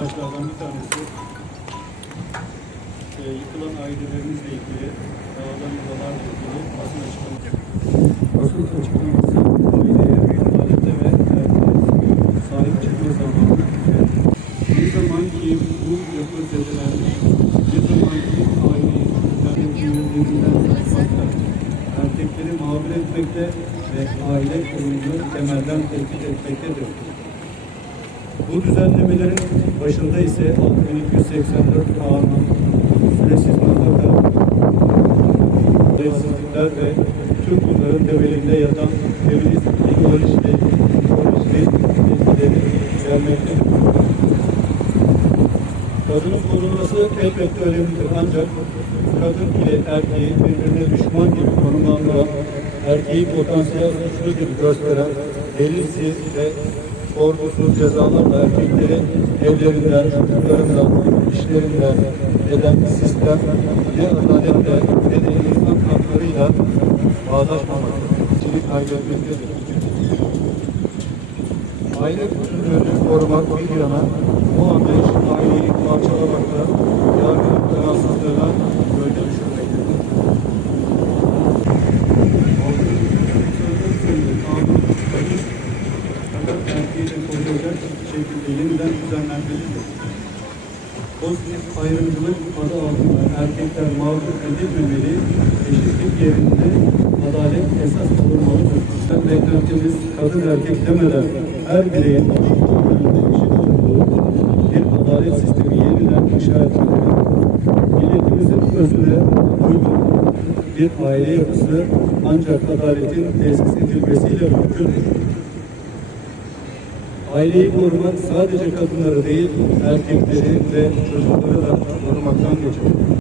başlardan bir tanesi e, yıkılan ailelerimizle ilgili, dağılan yuvalarla ilgili basın açıklaması. Basın açıklaması aileye adalete ve e, sahip çıkma zamanı. Ne zaman ki bu yapı zedelenmiş, ne zaman ki aileyi birbirinden tutmakta, erkekleri mağdur etmekte ve aile kurumunu temelden tehdit etmektedir. Bu düzenlemelerin başında ise 6284 Kanun, süresiz nafaka, evsizlikler ve tüm bunların temelinde yatan feminist ideoloji ve ideoloji ilkeleri gelmektedir. Kadının korunması elbette önemlidir ancak kadın ile erkeği birbirine düşman gibi konumlandıran, erkeği potansiyel suçlu gibi gösteren delilsiz ve korkusuz cezalarla erkekleri evlerinden, çocuklarından, işlerinden eden sistem ne adaletle ne de insan haklarıyla bağdaşmamaktadır. Kişilik kaybetmektedir. Aile bütünlüğünü korumak bir yana bu anlayış aileyi parçalamakta, yargının tarafsızlığına gölge düşürmektedir. Kanun, kadın, de koruyacak şekilde yeniden düzenlenmelidir. Pozitif ayrımcılık adı altında erkekler mağdur edilmemeli, eşitlik yerinde adalet esas olmalıdır. Beklentimiz kadın erkek demeden her bireyin eşit olduğu bir adalet sistemi yeniden inşa etmelidir. Milletimizin özüne uygun bir aile yapısı ancak adaletin tesis edilmesiyle mümkündür. Aileyi korumak sadece kadınları değil, erkekleri ve çocukları da korumaktan geçer.